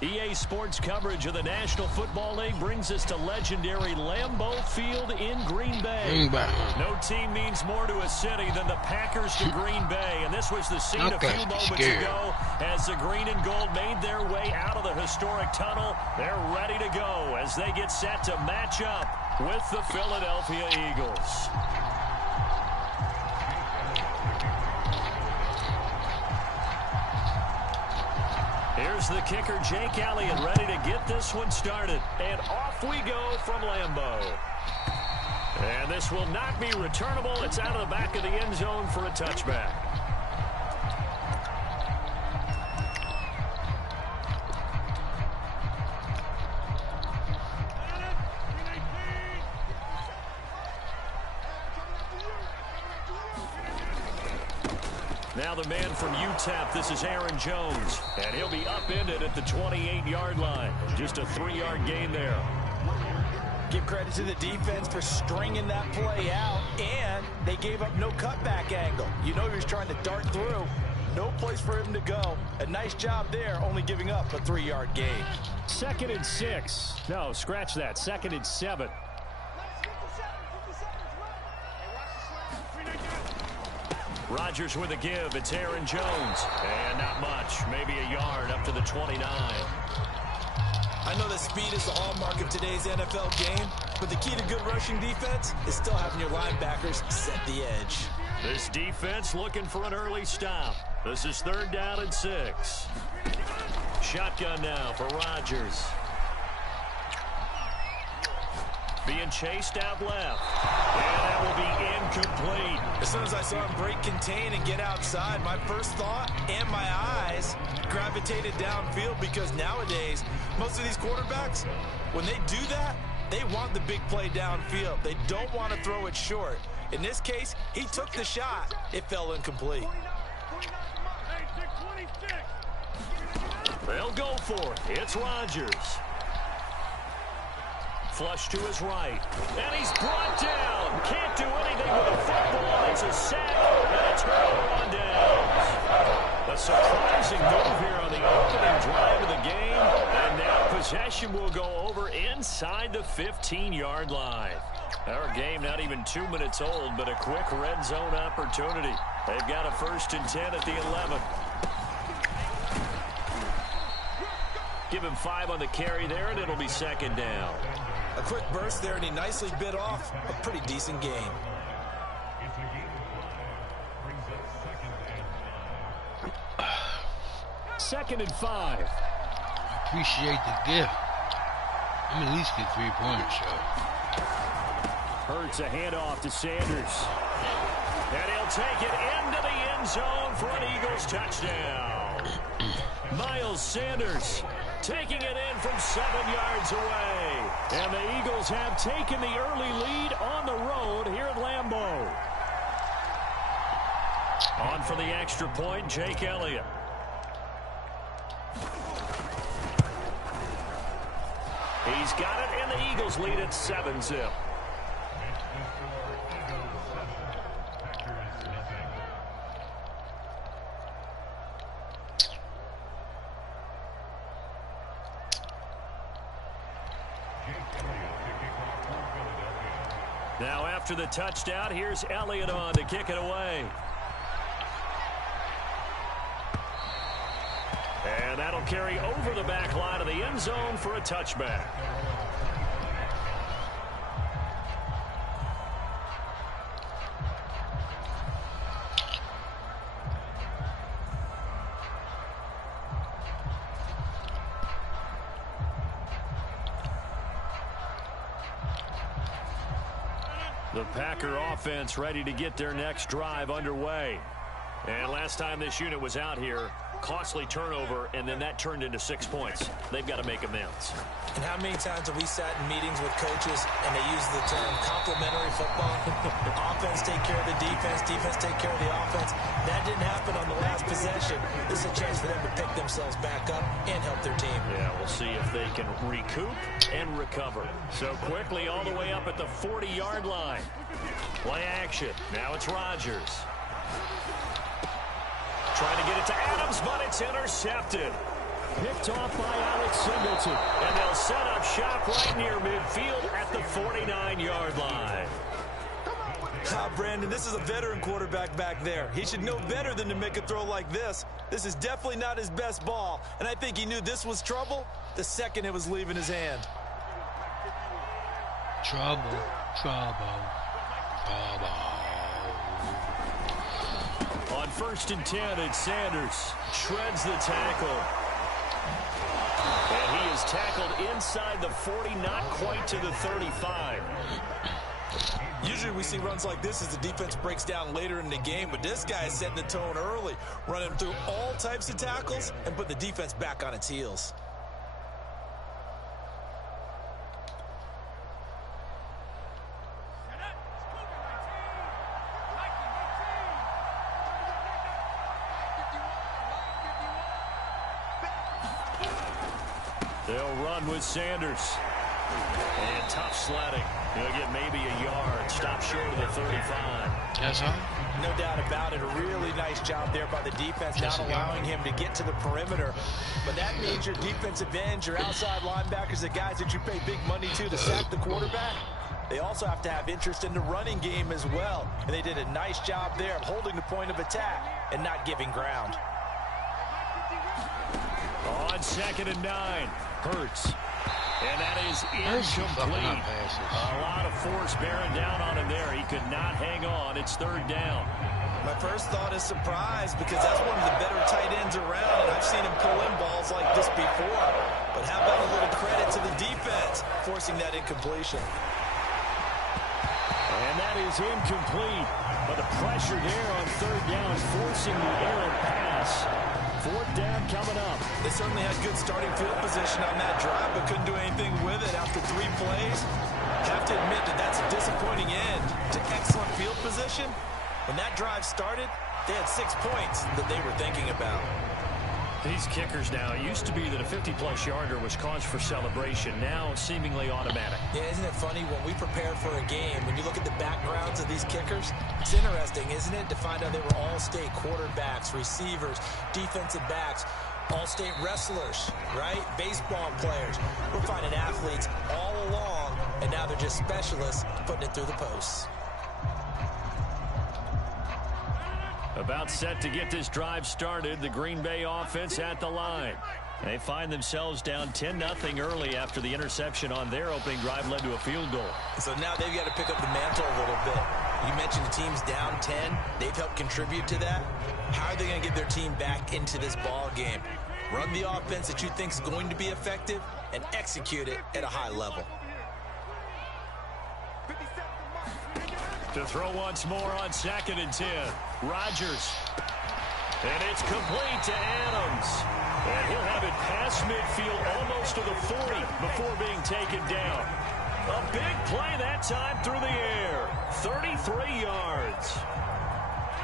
EA Sports coverage of the National Football League brings us to legendary Lambeau Field in Green Bay. No team means more to a city than the Packers to Green Bay, and this was the scene a few moments ago as the green and gold made their way out of the historic tunnel. They're ready to go as they get set to match up with the Philadelphia Eagles. Here's the kicker, Jake Elliott, ready to get this one started. And off we go from Lambeau. And this will not be returnable. It's out of the back of the end zone for a touchback. Now the man from UTEP, this is Aaron Jones, and he'll be upended at the 28-yard line. Just a 3-yard gain there. Give credit to the defense for stringing that play out, and they gave up no cutback angle. You know he was trying to dart through. No place for him to go. A nice job there, only giving up a 3-yard gain. 2nd and 6. No, scratch that. 2nd and 7. Rodgers with a give. It's Aaron Jones. And not much. Maybe a yard up to the 29. I know that speed is the hallmark of today's NFL game, but the key to good rushing defense is still having your linebackers set the edge. This defense looking for an early stop. This is 3rd down and 6. Shotgun now for Rodgers. Being chased out left. And that will be incomplete. As soon as I saw him break contain and get outside, my first thought and my eyes gravitated downfield, because nowadays, most of these quarterbacks, when they do that, they want the big play downfield. They don't want to throw it short. In this case, he took the shot. It fell incomplete. They'll go for it. It's Rodgers. Flush to his right. And he's brought down. Can't do anything with the football. It's a sack and a turnover on downs. A surprising move here on the opening drive of the game. And now possession will go over inside the 15-yard line. Our game not even 2 minutes old, but a quick red zone opportunity. They've got a 1st and 10 at the 11. Give him 5 on the carry there, and it'll be 2nd down. A quick burst there, and he nicely bit off a pretty decent gain. 2nd and 5. Appreciate the gift. I'm at least get 3 points, so. Hurts a handoff to Sanders. And he'll take it into the end zone for an Eagles touchdown. Miles Sanders taking it in from 7 yards away. And the Eagles have taken the early lead on the road here at Lambeau. On for the extra point, Jake Elliott. He's got it, and the Eagles lead at 7-zip. Now after the touchdown, here's Elliott on to kick it away. And that'll carry over the back line of the end zone for a touchback. The Packer offense ready to get their next drive underway. And last time this unit was out here, costly turnover, and then that turned into 6 points. They've got to make amends. And how many times have we sat in meetings with coaches and they use the term complementary football? Offense take care of the defense, defense take care of the offense. That didn't happen on the last possession. This is a chance for them to pick themselves back up and help their team. Yeah, we'll see if they can recoup and recover. So quickly all the way up at the 40-yard line. Play action. Now it's Rodgers. Trying to get it to Adams, but it's intercepted. picked off by Alex Singleton. And they'll set up shop right near midfield at the 49-yard line. Brandon, this is a veteran quarterback back there. He should know better than to make a throw like this. This is definitely not his best ball, and I think he knew this was trouble the second it was leaving his hand. Trouble, trouble, trouble. On 1st and 10, it's Sanders. Shreds the tackle. And he is tackled inside the 40, not quite to the 35. Usually we see runs like this as the defense breaks down later in the game, but this guy is setting the tone early, running through all types of tackles and put the defense back on its heels. They'll run with Sanders. And tough sledding. He'll get maybe a yard. Stop short of the 35. That's all. No doubt about it. A really nice job there by the defense, not allowing him to get to the perimeter. But that means your defensive ends, your outside linebackers, the guys that you pay big money to sack the quarterback, they also have to have interest in the running game as well. And they did a nice job there of holding the point of attack and not giving ground. On 2nd and 9, Hurts. And that is incomplete. A lot of force bearing down on him there. He could not hang on. It's 3rd down. My first thought is surprise because that's one of the better tight ends around, and I've seen him pull in balls like this before. But how about a little credit to the defense forcing that incompletion? And that is incomplete. But the pressure there on 3rd down forcing the errant pass. 4th down coming up. They certainly had good starting field position on that drive, but couldn't do anything with it after 3 plays. Have to admit that that's a disappointing end to excellent field position. When that drive started, they had 6 points that they were thinking about. These kickers now, it used to be that a 50-plus yarder was cause for celebration. Now seemingly automatic. Yeah, isn't it funny when we prepare for a game, when you look at the backgrounds of these kickers, it's interesting, isn't it, to find out they were all-state quarterbacks, receivers, defensive backs, all-state wrestlers, right? Baseball players. We're finding athletes all along, and now they're just specialists putting it through the posts. About set to get this drive started, the Green Bay offense at the line. They find themselves down 10-0 early after the interception on their opening drive led to a field goal. So now they've got to pick up the mantle a little bit. You mentioned the team's down 10. They've helped contribute to that. How are they going to get their team back into this ball game? Run the offense that you think is going to be effective and execute it at a high level. To throw once more on 2nd and 10. Rodgers. And it's complete to Adams. And he'll have it past midfield almost to the 40 before being taken down. A big play that time through the air. 33 yards.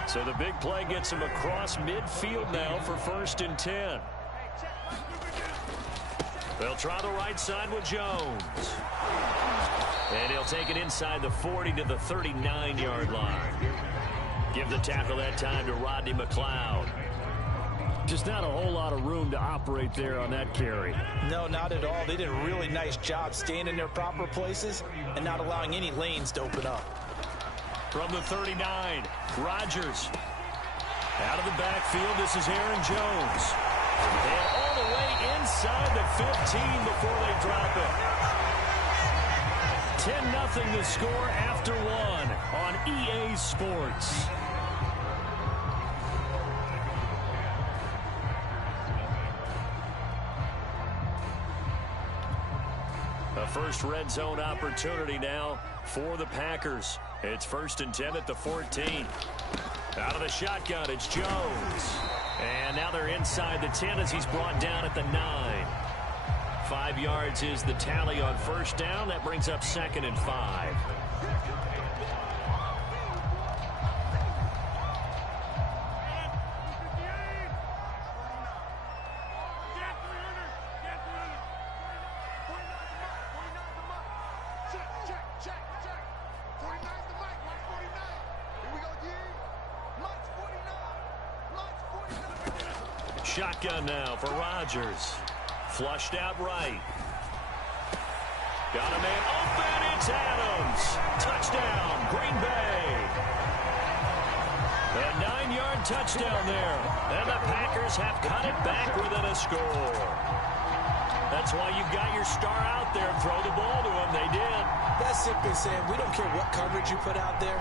So the big play gets him across midfield now for 1st and 10. They'll try the right side with Jones. And he'll take it inside the 40 to the 39-yard line. Give the tackle that time to Rodney McLeod. Just not a whole lot of room to operate there on that carry. No, not at all. They did a really nice job staying in their proper places and not allowing any lanes to open up. From the 39, Rodgers. Out of the backfield, this is Aaron Jones. And all the way inside the 15 before they drop it. 10-0 the score after 1 on EA Sports. A first red zone opportunity now for the Packers. It's 1st and 10 at the 14. Out of the shotgun, it's Jones. And now they're inside the 10 as he's brought down at the 9. 5 yards is the tally on 1st down. That brings up 2nd and 5. shotgun now for Rodgers. Flushed out right. Got a man open. It's Adams. Touchdown, Green Bay. A 9-yard touchdown there. And the Packers have cut it back within a score. That's why you've got your star out there. Throw the ball to him. They did. That's simply saying we don't care what coverage you put out there.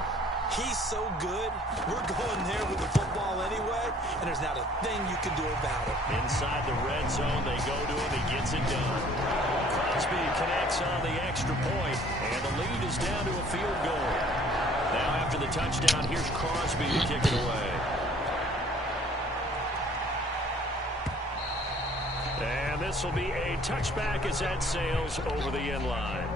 He's so good. We're going there with the football anyway, and there's not a thing you can do about it. Inside the red zone, they go to him. He gets it done. Crosby connects on the extra point, and the lead is down to a field goal. Now after the touchdown, here's Crosby to kick it away. And this will be a touchback as that sails over the end line.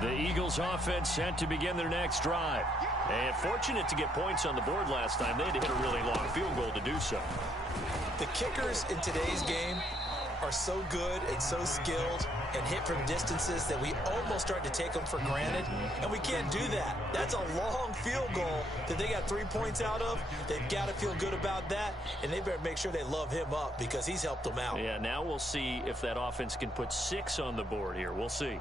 The Eagles offense set to begin their next drive. And fortunate to get points on the board last time. They had to hit a really long field goal to do so. The kickers in today's game are so good and so skilled and hit from distances that we almost start to take them for granted, and we can't do that. That's a long field goal that they got 3 points out of. They've got to feel good about that, and they better make sure they love him up because he's helped them out. Yeah, now we'll see if that offense can put 6 on the board here. We'll see.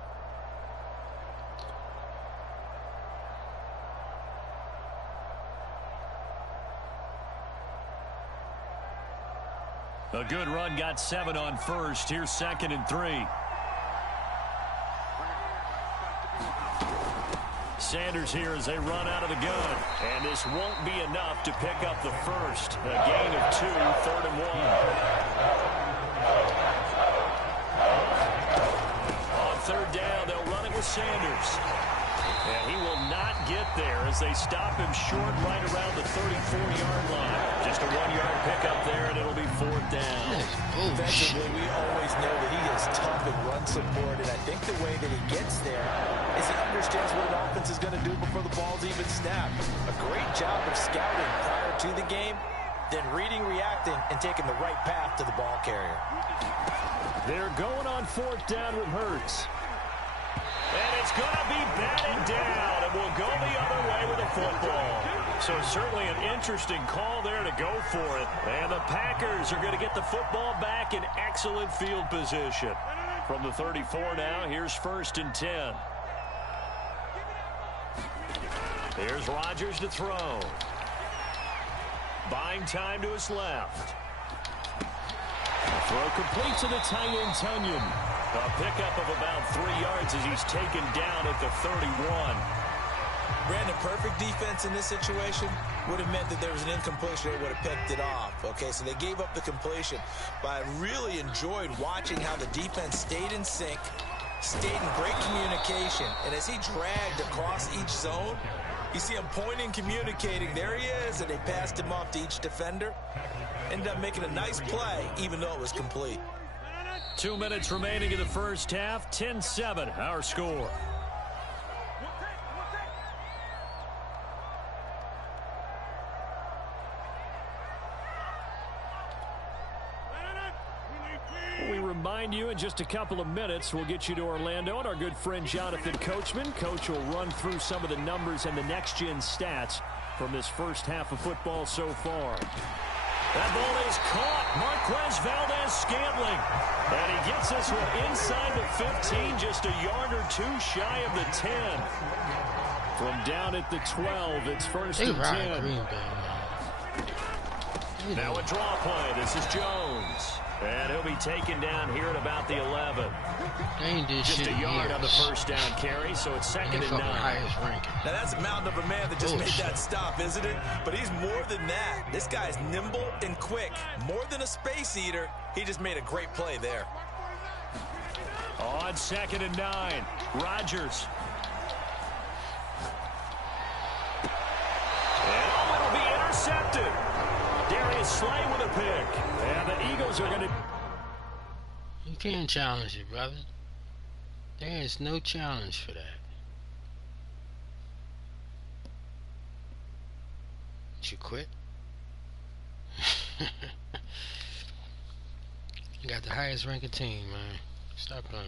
A good run, got 7 on first. Here's 2nd and 3. Sanders here as they run out of the gun. And this won't be enough to pick up the first. A gain of 2, 3rd and 1. On 3rd down, they'll run it with Sanders. And he will not get there as they stop him short right around the 34-yard line. Just a 1-yard pickup there, and it'll be 4th down. Defensively, we always know that he is tough in run support, and I think the way that he gets there is he understands what an offense is going to do before the ball's even snapped. A great job of scouting prior to the game, then reading, reacting, and taking the right path to the ball carrier. They're going on 4th down with Hurts. And it's going to be batted down, and we'll go the other way with the football. So certainly an interesting call there to go for it. And the Packers are going to get the football back in excellent field position. From the 34 now, here's 1st and 10. Here's Rodgers to throw. Buying time to his left. Throw complete to the tight end, Tunyon. A pickup of about 3 yards as he's taken down at the 31. Brandon, perfect defense in this situation would have meant that there was an incompletion. They would have picked it off. Okay, so they gave up the completion. But I really enjoyed watching how the defense stayed in sync, stayed in great communication. And as he dragged across each zone, you see him pointing, communicating. There he is, and they passed him off to each defender. Ended up making a nice play, even though it was complete. 2 minutes remaining in the first half. 10-7, our score. We remind you in just a couple of minutes we'll get you to Orlando and our good friend Jonathan Coachman. Coach will run through some of the numbers and the next-gen stats from this first half of football so far. That ball is caught. Marquez Valdez-Scantling. And he gets this one inside the 15, just a yard or 2 shy of the 10. From down at the 12, it's 1st and 10. Now a draw play. This is Jones. And he'll be taken down here at about the 11. Just a yard on the first down carry, so it's 2nd and 9. Now that's a mountain of a man that just made that stop, isn't it? But he's more than that. This guy's nimble and quick. More than a space eater, he just made a great play there. On 2nd and 9, Rodgers. And it'll be intercepted. Darius Slay with a pick. And the Eagles are going to... You can't challenge it, brother. There is no challenge for that. You quit? You got the highest ranking team, man. Stop playing.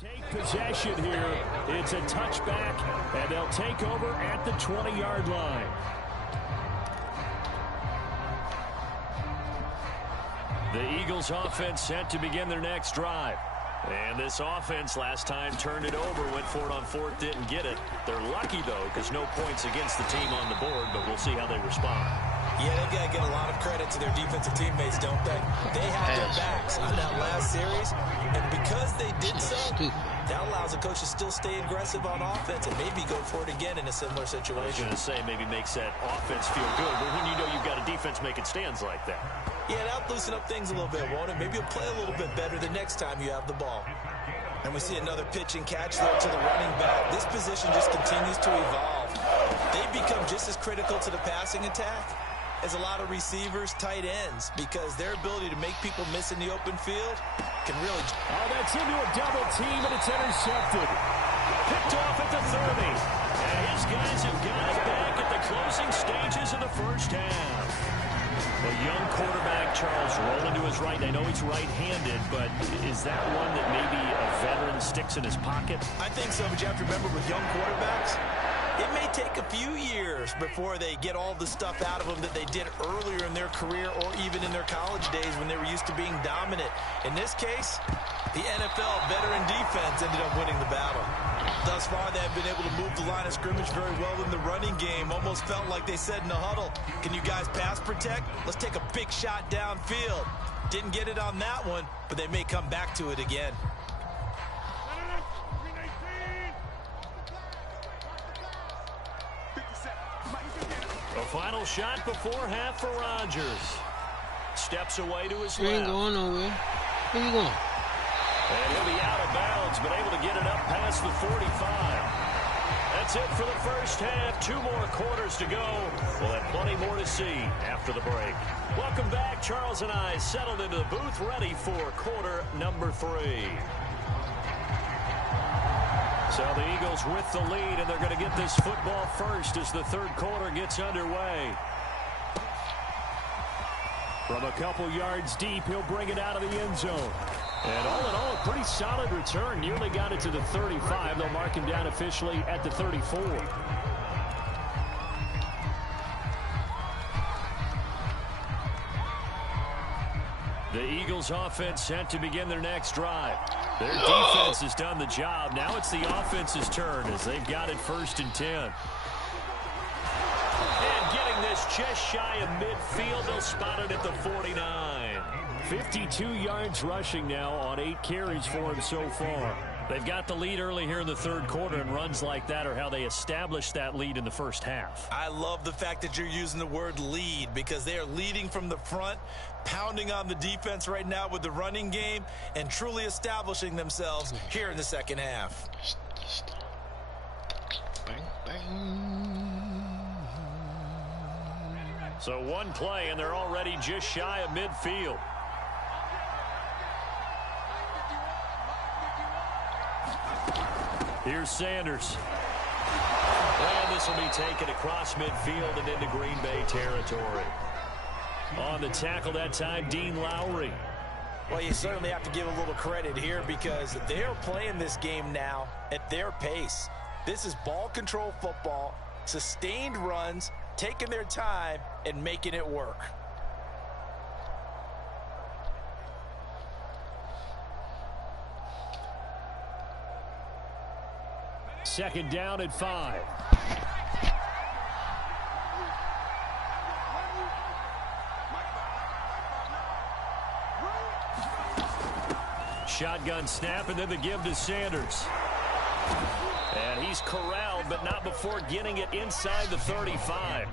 Take possession here. It's a touchback, and they'll take over at the 20-yard line. The Eagles offense set to begin their next drive. And this offense last time turned it over, went for it on fourth, didn't get it. They're lucky, though, because no points against the team on the board, but we'll see how they respond. Yeah, they've got to get a lot of credit to their defensive teammates, don't they? They had their backs on that last series, and because they did so, that allows the coach to still stay aggressive on offense and maybe go for it again in a similar situation. I was going to say, maybe makes that offense feel good, but when you know you've got a defense making stands like that. Yeah, that'll loosen up things a little bit, won't it? Maybe you'll play a little bit better the next time you have the ball. And we see another pitch and catch there to the running back. This position just continues to evolve. They become just as critical to the passing attack as a lot of receivers, tight ends, because their ability to make people miss in the open field can really... Oh, that's into a double team, and it's intercepted. Picked off at the 30. And his guys have got it back at the closing stages of the first half. A young quarterback, Charles, rolling to his right. I know he's right-handed, but is that one that maybe a veteran sticks in his pocket? I think so, but you have to remember with young quarterbacks, it may take a few years before they get all the stuff out of them that they did earlier in their career or even in their college days when they were used to being dominant. In this case, the NFL veteran defense ended up winning the battle. Thus far, they have been able to move the line of scrimmage very well in the running game. Almost felt like they said in the huddle, can you guys pass protect? Let's take a big shot downfield. Didn't get it on that one, but they may come back to it again. A final shot before half for Rodgers. Steps away to his left. He ain't going nowhere. Where you going? And he'll be out of bounds, but able to get it up past the 45. That's it for the first half. 2 more quarters to go. We'll have plenty more to see after the break. Welcome back. Charles and I settled into the booth, ready for quarter number 3. So the Eagles with the lead, and they're going to get this football first as the third quarter gets underway. From a couple yards deep, he'll bring it out of the end zone. And all in all, a pretty solid return. Nearly got it to the 35. They'll mark him down officially at the 34. The Eagles offense set to begin their next drive. Their defense has done the job. Now it's the offense's turn as they've got it 1st and 10. And getting this just shy of midfield, they'll spot it at the 49. 52 yards rushing now on 8 carries for him so far. They've got the lead early here in the third quarter, and runs like that are how they established that lead in the first half. I love the fact that you're using the word lead because they are leading from the front, pounding on the defense right now with the running game, and truly establishing themselves here in the second half. Bang, bang. So one play, and they're already just shy of midfield. Here's Sanders. And this will be taken across midfield and into Green Bay territory. On the tackle that time, Dean Lowry. Well, you certainly have to give a little credit here because they're playing this game now at their pace. This is ball control football, sustained runs, taking their time and making it work. Second down at 5. Shotgun snap, and then the give to Sanders. And he's corralled, but not before getting it inside the 35.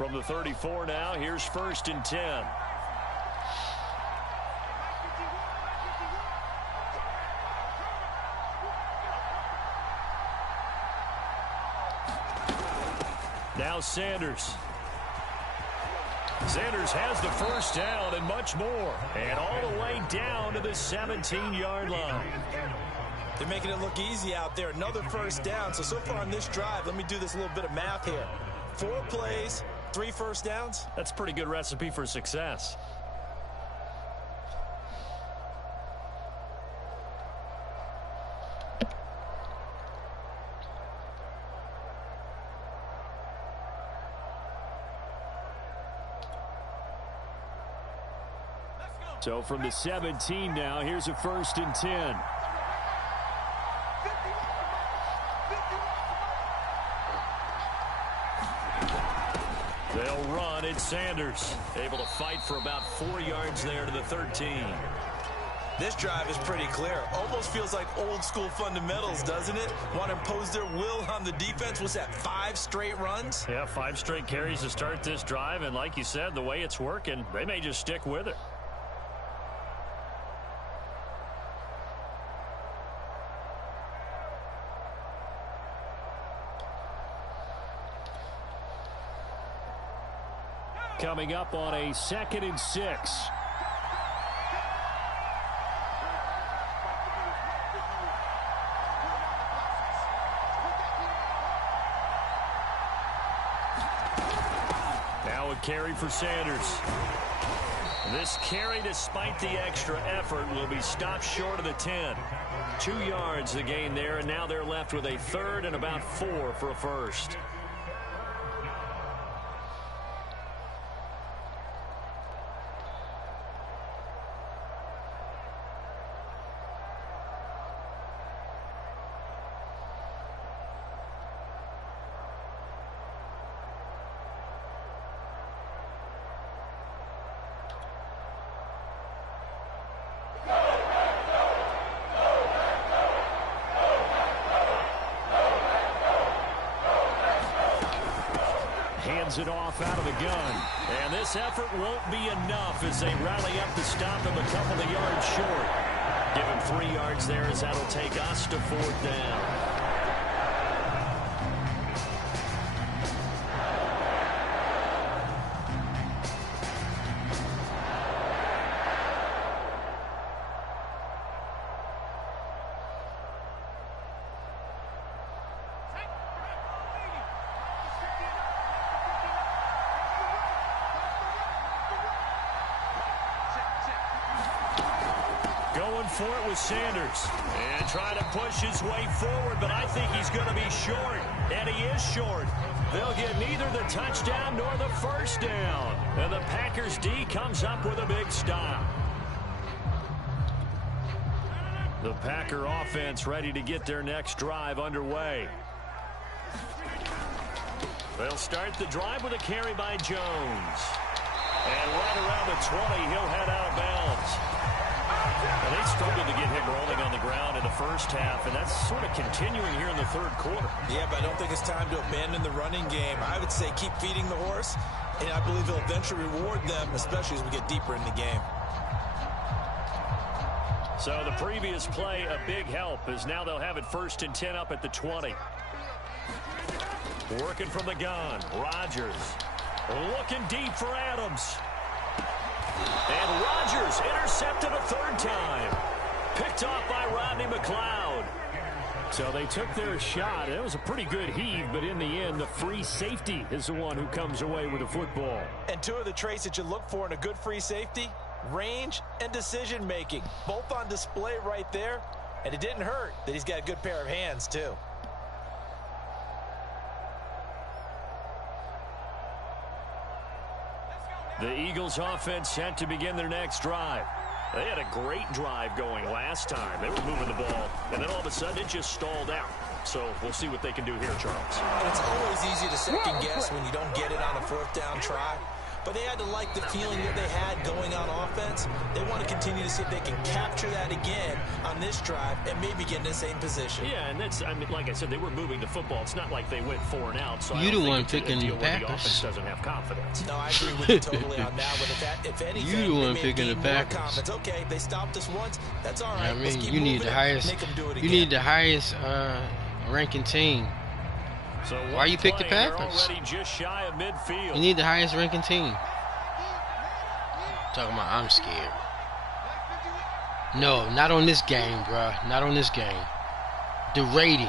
From the 34 now, here's 1st and 10. Now Sanders. Sanders has the first down and much more. And all the way down to the 17-yard line. They're making it look easy out there. Another first down. So far on this drive, let me do this little bit of math here. 4 plays, 3 first downs. That's a pretty good recipe for success. So from the 17 now, here's a 1st and 10. They'll run. It's Sanders. Able to fight for about 4 yards there to the 13. This drive is pretty clear. Almost feels like old school fundamentals, doesn't it? Want to impose their will on the defense. What's that, 5 straight runs? Yeah, 5 straight carries to start this drive. And like you said, the way it's working, they may just stick with it. Coming up on a 2nd and 6. Now a carry for Sanders. This carry, despite the extra effort, will be stopped short of the 10. 2 yards the gain there, and now they're left with a 3rd and about 4 for a first. Hands it off out of the gun. And this effort won't be enough as they rally up to stop him a couple of yards short. Give him 3 yards there as that'll take us to 4th down. Going for it with Sanders. And trying to push his way forward, but I think he's going to be short. And he is short. They'll get neither the touchdown nor the first down. And the Packers D comes up with a big stop. The Packer offense ready to get their next drive underway. They'll start the drive with a carry by Jones. And right around the 20, he'll head out of bounds. And they struggled to get him rolling on the ground in the first half, and that's sort of continuing here in the 3rd quarter. Yeah, but I don't think it's time to abandon the running game. I would say keep feeding the horse, and I believe he'll eventually reward them, especially as we get deeper in the game. So the previous play, a big help, as now they'll have it 1st and 10 up at the 20. Working from the gun, Rodgers. Looking deep for Adams. And Rodgers intercepted a 3rd time. Picked off by Rodney McLeod. So they took their shot. It was a pretty good heave, but in the end, the free safety is the one who comes away with the football. And 2 of the traits that you look for in a good free safety, range and decision-making. Both on display right there. And it didn't hurt that he's got a good pair of hands, too. The Eagles offense set to begin their next drive. They had a great drive going last time. They were moving the ball, and then all of a sudden it just stalled out. So we'll see what they can do here, Charles. And it's always easy to second guess when you don't get it on a 4th down try. but they had to like the feeling that they had going on offense. They want to continue to see if they can capture that again on this drive and maybe get in the same position. Yeah, and that's, I mean, like I said, they were moving the football. It's not like they went 4 and out. So You the one picking the Packers. The offense doesn't have confidence. No, I agree with you totally on that. But if anything, you the one picking the Packers. Okay, they stopped us once. That's all right. I mean, you need the highest. You need the highest ranking team. So why you pick the Packers? Just shy of midfield. You need the highest ranking team. Talking about I'm scared. No, not on this game, bruh. Not on this game. The rating.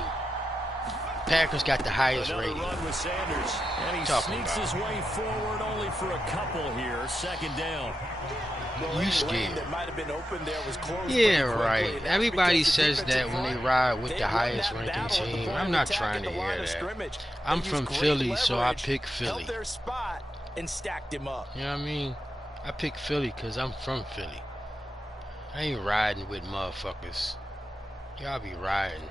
Packers got the highest rating. Run with Sanders, and he sneaks his way forward only for a couple here. Second down. You scared. That might have been open there was closed. Yeah, right. Everybody says that when they ride with the highest ranking team. I'm not trying to hear that. I'm from Philly, so I pick Philly. Their spot and stacked him up. You know what I mean? I pick Philly because I'm from Philly. I ain't riding with motherfuckers. Y'all be riding.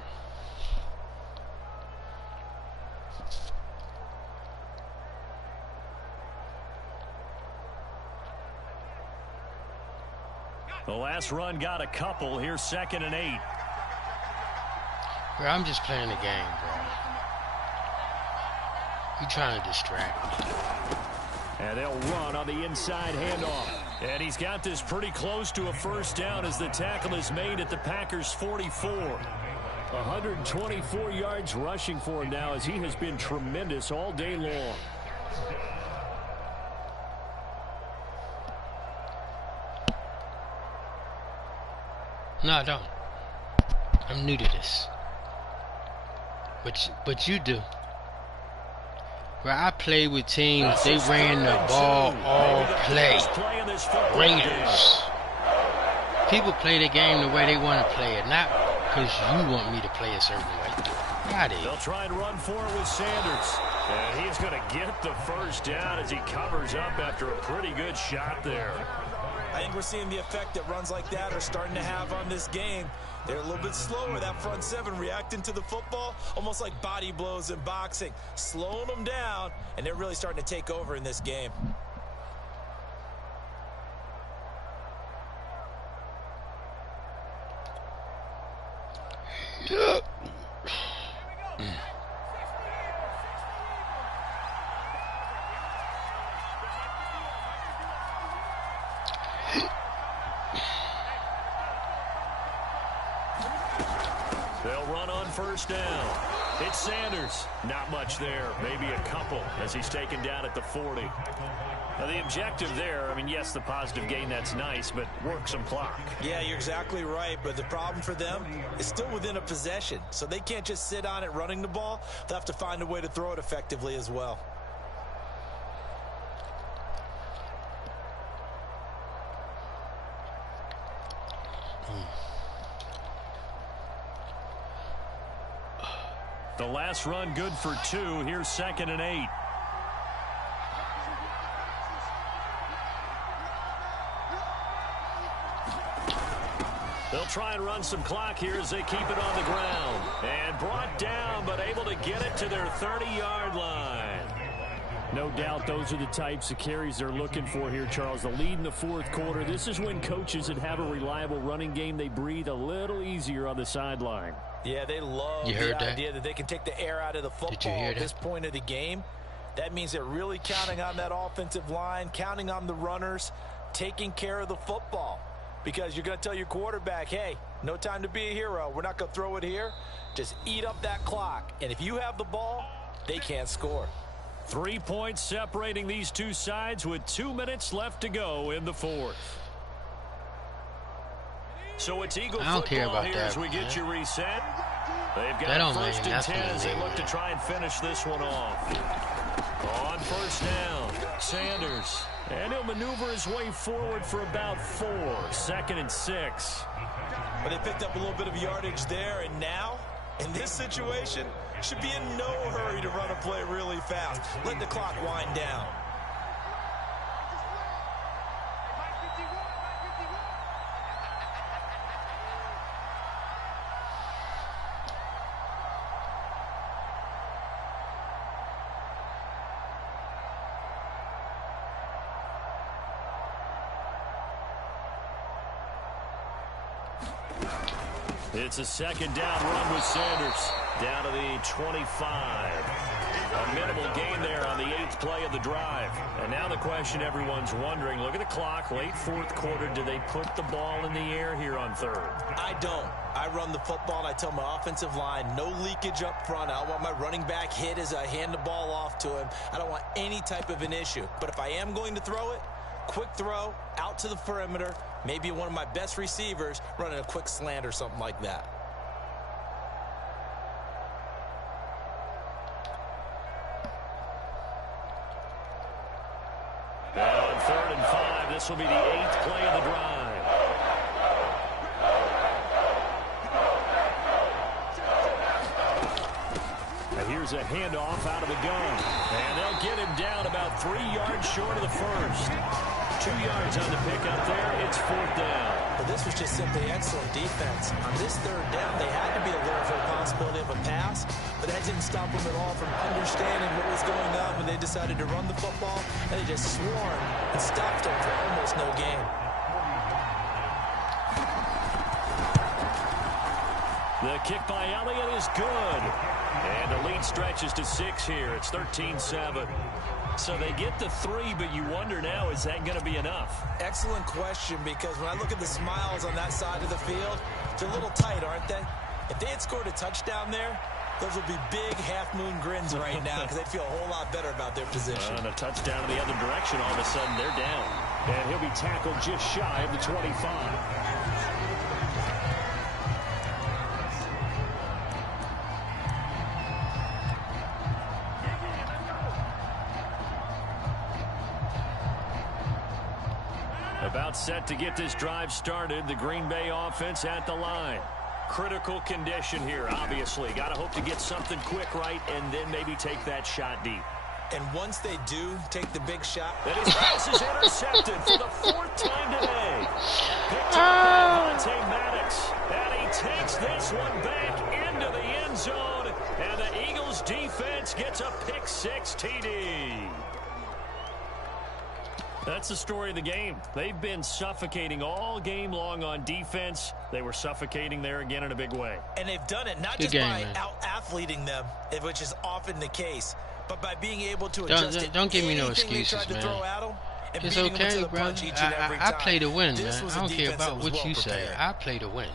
The last run got a couple. Here's 2nd and 8. Bro, I'm just playing the game, bro. You trying to distract me. And they'll run on the inside handoff. And he's got this pretty close to a first down as the tackle is made at the Packers' 44. 124 yards rushing for him now as he has been tremendous all day long. No, I don't. I'm new to this. But you do. Where I play with teams, they ran the ball all play. Raiders. People play the game the way they want to play it, not because you want me to play a certain way. Got it. They'll try and run for it with Sanders. And he's going to get the first down as he covers up after a pretty good shot there. I think we're seeing the effect that runs like that are starting to have on this game. They're a little bit slower, that front seven reacting to the football, almost like body blows in boxing, slowing them down, and they're really starting to take over in this game. They'll run on first down. It's Sanders. Not much there. Maybe a couple as he's taken down at the 40. Now the objective there, I mean, yes, the positive gain, that's nice, but work some clock. Yeah, you're exactly right, but the problem for them is still within a possession, so they can't just sit on it running the ball. They'll have to find a way to throw it effectively as well. The last run good for 2. Here's 2nd and 8. They'll try and run some clock here as they keep it on the ground. And brought down, but able to get it to their 30-yard line. No doubt those are the types of carries they're looking for here, Charles. The lead in the fourth quarter. This is when coaches that have a reliable running game, they breathe a little easier on the sideline. Yeah, they love the idea that they can take the air out of the football at this point of the game. That means they're really counting on that offensive line, counting on the runners, taking care of the football. Because you're going to tell your quarterback, hey, no time to be a hero. We're not going to throw it here. Just eat up that clock. And if you have the ball, they can't score. 3 points separating these two sides with 2 minutes left to go in the fourth. So it's Eagle football here as we get you reset. They've got first and 10 as they look to try and finish this one off. On first down, Sanders. And he'll maneuver his way forward for about 4. 2nd and 6. But they picked up a little bit of yardage there, and now, in this situation, should be in no hurry to run a play really fast. Let the clock wind down. It's a second down run with Sanders. Down to the 25. A minimal gain there on the 8th play of the drive. And now the question everyone's wondering, look at the clock, late 4th quarter, do they put the ball in the air here on 3rd? I don't. I run the football and I tell my offensive line, no leakage up front. I don't want my running back hit as I hand the ball off to him. I don't want any type of an issue. But if I am going to throw it, quick throw, out to the perimeter, maybe one of my best receivers running a quick slant or something like that. Now on 3rd and 5, this will be the 8th play of the drive. And here's a handoff out of the gun. And they'll get him down about 3 yards short of the first. 2 yards on the pickup there. It's 4th down. But this was just simply excellent defense. On this 3rd down, they had to be alert for the possibility of a pass, but that didn't stop them at all from understanding what was going on when they decided to run the football, and they just swarmed and stopped them for almost no gain. The kick by Elliott is good. And the lead stretches to 6 here. It's 13-7. So they get the 3, but you wonder now, is that going to be enough? Excellent question, because when I look at the smiles on that side of the field, they're a little tight, aren't they? If they had scored a touchdown there, those would be big half-moon grins right now because they'd feel a whole lot better about their position. And a touchdown in the other direction, all of a sudden they're down. And he'll be tackled just shy of the 25. About set to get this drive started. The Green Bay offense at the line. Critical condition here, obviously. Got to hope to get something quick right and then maybe take that shot deep. And once they do take the big shot, and his pass is intercepted for the 4th time today. Picked up by Maddox. And he takes this one back into the end zone. And the Eagles defense gets a pick 6 TD. That's the story of the game. They've been suffocating all game long on defense. They were suffocating there again in a big way. And they've done it not just by out-athleting them, which is often the case, but by being able to adjust don't give me no excuses, man. It's okay, brother. I play to win, man. I don't care about what you say. I play to win.